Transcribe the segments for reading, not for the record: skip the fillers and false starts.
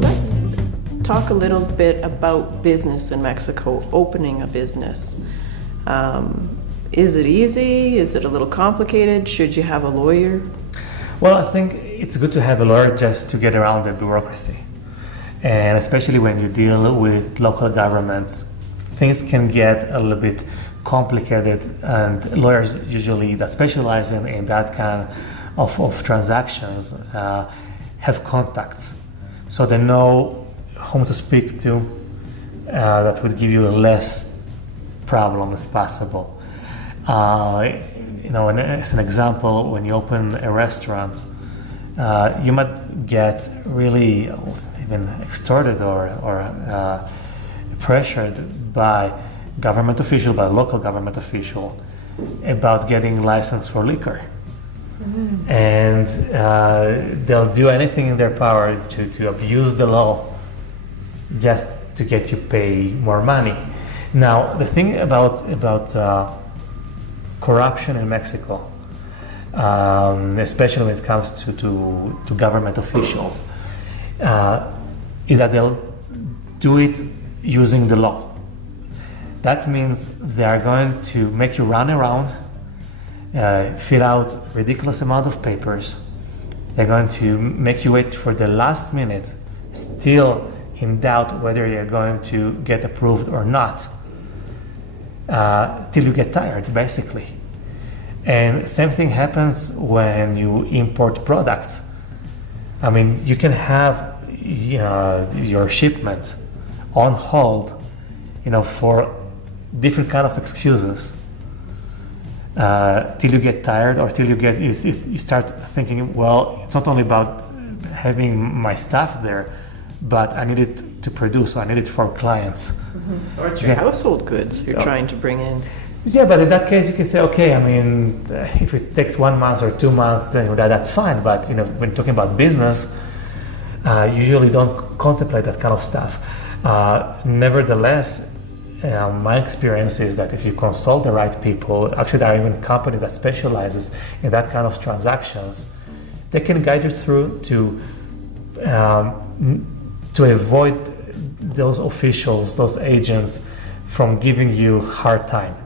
Let's talk a little bit about business in Mexico, opening a business. Is it easy? Is it a little complicated? Should you have a lawyer? Well, I think it's good to have a lawyer just to get around the bureaucracy. And especially when you deal with local governments, things can get a little bit complicated, and lawyers usually that specialize in that kind of transactions have contacts. So they know whom to speak to that would give you less problems possible. And as an example, when you open a restaurant, you might get really even extorted or pressured by government official, by local government official, about getting license for liquor. Mm-hmm. And they'll do anything in their power to abuse the law just to get you pay more money. Now, the thing about corruption in Mexico, especially when it comes to government officials, is that they'll do it using the law. That means they are going to make you run around, fill out ridiculous amount of papers. They're going to make you wait for the last minute, still in doubt whether you're going to get approved or not, till you get tired, basically. And same thing happens when you import products. I mean, you can have your shipment on hold, for different kind of excuses, till you get tired, or till you start thinking, well, it's not only about having my staff there, but I need it to produce, so I need it for clients. Mm-hmm. Or it's your household goods you're trying to bring in. Yeah, but in that case, you can say, okay, I mean, if it takes 1 month or 2 months, then that's fine. But when talking about business, usually don't contemplate that kind of stuff. Nevertheless, my experience is that if you consult the right people, actually there are even companies that specializes in that kind of transactions, they can guide you through to avoid those officials, those agents, from giving you hard time.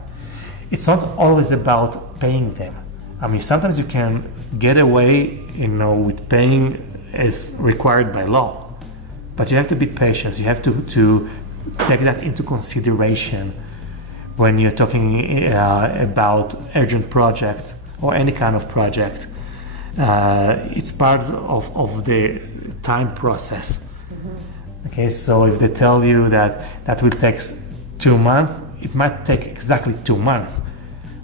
It's not always about paying them. I mean, sometimes you can get away, with paying as required by law, but you have to be patient. You have to take that into consideration when you're talking about urgent projects or any kind of project. It's part of the time process. Mm-hmm. Okay, so if they tell you that will take 2 months, it might take exactly 2 months.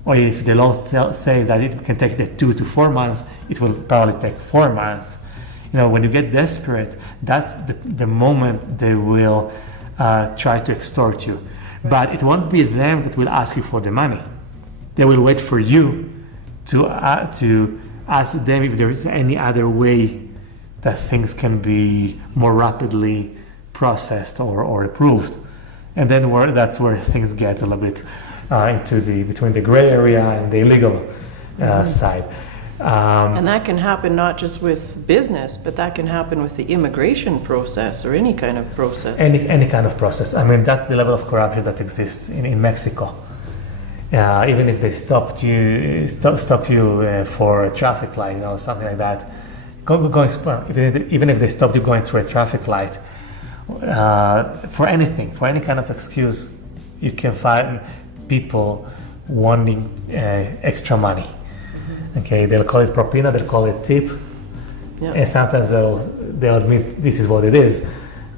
Or if the law says that it can take the 2 to 4 months, it will probably take 4 months. When you get desperate, that's the moment they will try to extort you. But it won't be them that will ask you for the money. They will wait for you to ask them if there is any other way that things can be more rapidly processed or approved. And then that's where things get a little bit into between the gray area and the illegal side. And that can happen not just with business, but that can happen with the immigration process or any kind of process. Any kind of process. I mean, that's the level of corruption that exists in Mexico. Even if they stop you for a traffic light, something like that. Even if they stopped you going through a traffic light, for any kind of excuse, you can find people wanting extra money. Mm-hmm. Okay, they'll call it propina, they'll call it tip, and sometimes they'll admit this is what it is.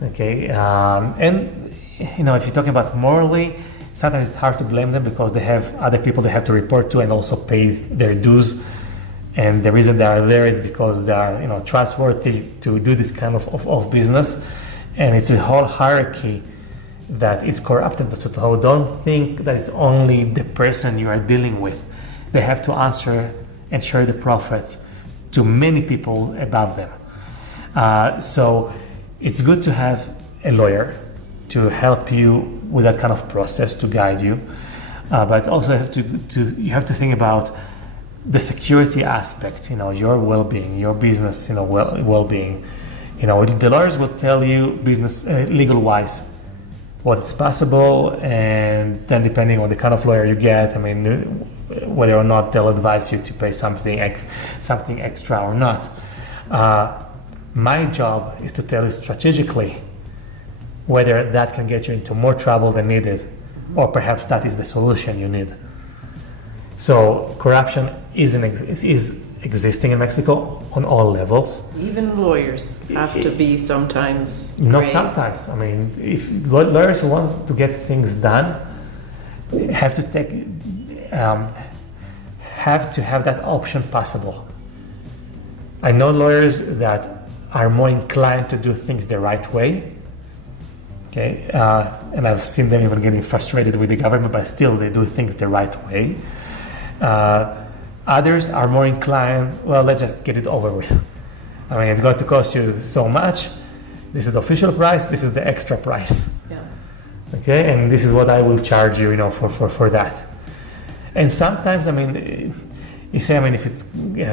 Okay, and if you're talking about morally, sometimes it's hard to blame them because they have other people they have to report to and also pay their dues. And the reason they are there is because they are trustworthy to do this kind of business. And it's a whole hierarchy that is corrupted. So don't think that it's only the person you are dealing with. They have to answer and share the profits to many people above them. So it's good to have a lawyer to help you with that kind of process, to guide you. But also you have to think about the security aspect, your well-being, your business, well-being. The lawyers will tell you business, legal-wise, what's possible, and then depending on the kind of lawyer you get, whether or not they'll advise you to pay something extra or not. My job is to tell you strategically whether that can get you into more trouble than needed, or perhaps that is the solution you need. So corruption is existing in Mexico on all levels. Even lawyers have to be sometimes Not gray. sometimes. If lawyers who want to get things done have to have that option possible. I know lawyers that are more inclined to do things the right way. Okay, and I've seen them even getting frustrated with the government, but still they do things the right way. Others are more inclined, well, let's just get it over with. It's going to cost you so much. This is the official price. This is the extra price. Yeah. Okay, and this is what I will charge you, for that. And sometimes, you say, if it's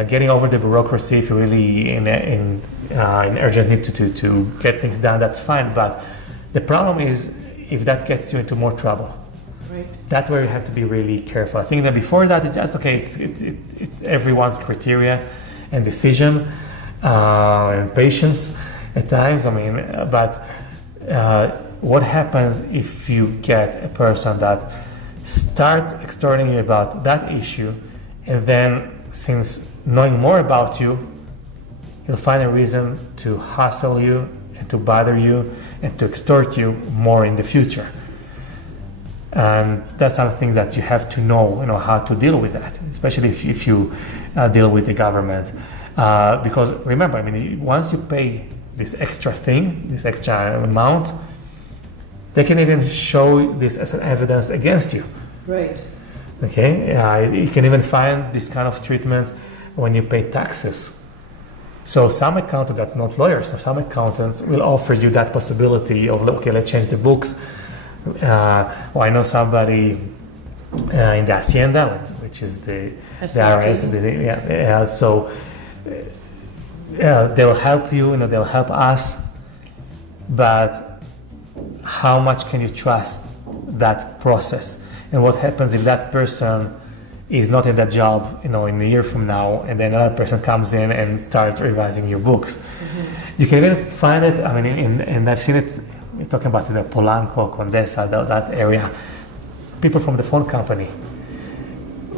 getting over the bureaucracy, if you're really in urgent need to get things done, that's fine. But the problem is if that gets you into more trouble. Right. That's where you have to be really careful. I think that before that, it's just okay. It's everyone's criteria and decision and patience at times. But what happens if you get a person that starts extorting you about that issue, and then since knowing more about you, he'll find a reason to hassle you and to bother you and to extort you more in the future. And that's something that you have to know, how to deal with that, especially if you deal with the government. Because remember, once you pay this extra thing, this extra amount, they can even show this as an evidence against you. Right. Okay, you can even find this kind of treatment when you pay taxes. So some accountants, that's not lawyers, so some accountants will offer you that possibility of, okay, let's change the books. Or I know somebody in the Hacienda, which is the IRS. So they'll help you, they'll help us, but how much can you trust that process? And what happens if that person is not in that job, in a year from now, and then another person comes in and starts revising your books? Mm-hmm. You can even find it, and I've seen it, we're talking about the Polanco, Condesa, that area. People from the phone company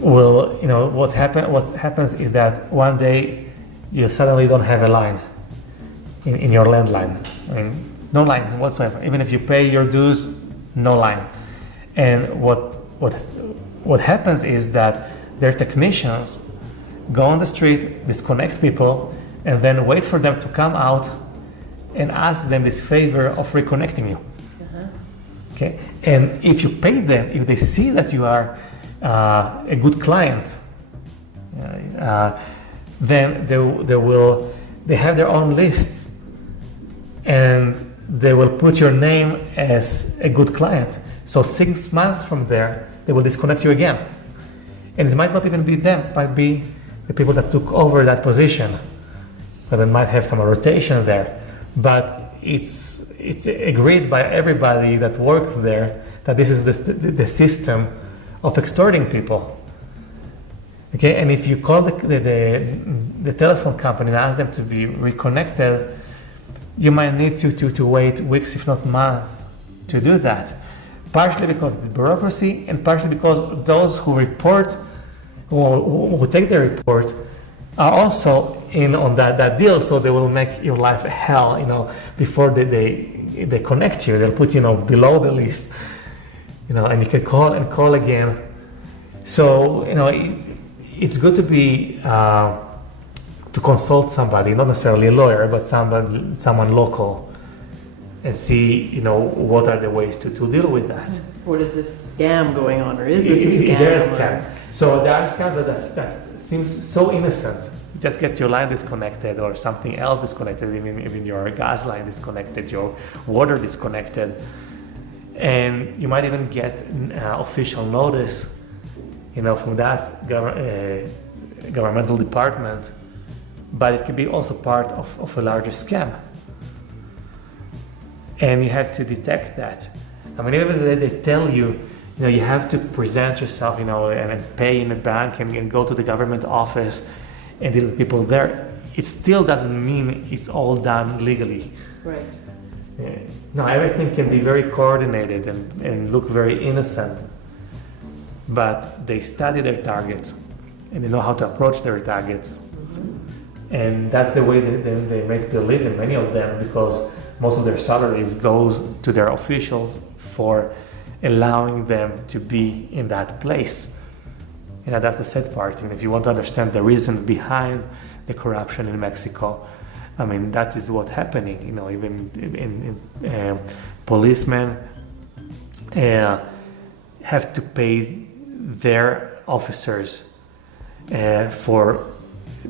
will, what happens is that one day you suddenly don't have a line in your landline. No line whatsoever. Even if you pay your dues, no line. And what happens is that their technicians go on the street, disconnect people, and then wait for them to come out and ask them this favor of reconnecting you. Uh-huh. Okay, and if you pay them, if they see that you are a good client, then they have their own lists, and they will put your name as a good client. So 6 months from there, they will disconnect you again. And it might not even be them, it might be the people that took over that position. But they might have some rotation there. But it's agreed by everybody that works there that this is the system of extorting people. Okay, and if you call the telephone company and ask them to be reconnected, you might need to wait weeks, if not months, to do that. Partially because of the bureaucracy, and partially because those who report, who take the report, are also in on that deal, so they will make your life a hell, before they connect you. They'll put below the list, and you can call and call again. So it's good to be to consult somebody, not necessarily a lawyer, but someone local, and see what are the ways to deal with that. What is this scam going on, or is this a scam? There is scam. So there are scams that seems so innocent. You just get your line disconnected or something else disconnected, even your gas line disconnected, your water disconnected, and you might even get official notice, from that governmental department, but it can be also part of a larger scam. And you have to detect that. I mean, even if they tell you, you have to present yourself, and pay in a bank and go to the government office and deal with people there, it still doesn't mean it's all done legally. Right. No, everything can be very coordinated and look very innocent, but they study their targets and they know how to approach their targets. And that's the way they make their living, many of them, because most of their salaries goes to their officials for allowing them to be in that place. That's the sad part. And if you want to understand the reason behind the corruption in Mexico, I mean, that is what's happening. Even in policemen have to pay their officers for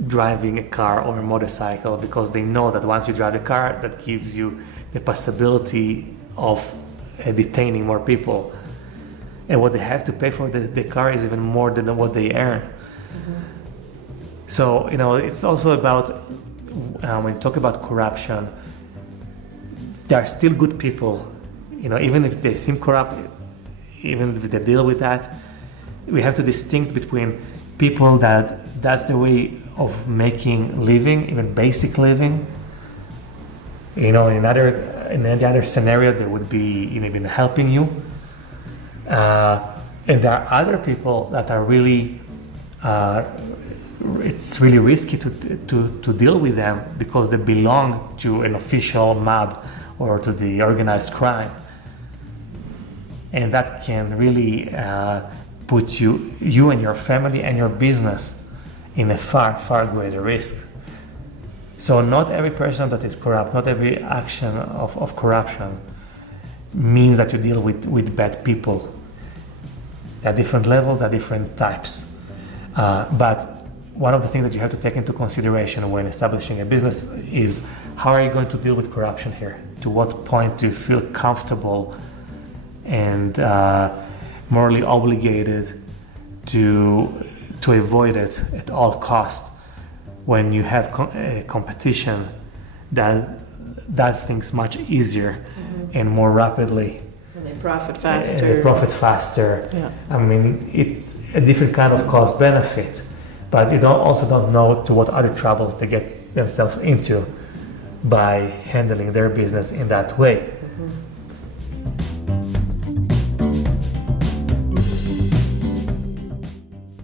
driving a car or a motorcycle, because they know that once you drive a car, that gives you the possibility of detaining more people. And what they have to pay for the car is even more than what they earn. So, it's also about, when you talk about corruption, there are still good people, even if they seem corrupt, even if they deal with that, we have to distinct between people that's the way of making living, even basic living. In any other scenario, they would be even helping you. And there are other people that are really, it's really risky to deal with them because they belong to an official mob or to the organized crime. And that can really put you and your family and your business in a far, far greater risk. So not every person that is corrupt, not every action of corruption means that you deal with bad people. There are different levels, there are different types. But one of the things that you have to take into consideration when establishing a business is, how are you going to deal with corruption here? To what point do you feel comfortable and morally obligated to avoid it at all costs when you have competition that does things much easier and more rapidly. And they profit faster. Yeah. I mean, it's a different kind of cost benefit, but you also don't know to what other troubles they get themselves into by handling their business in that way.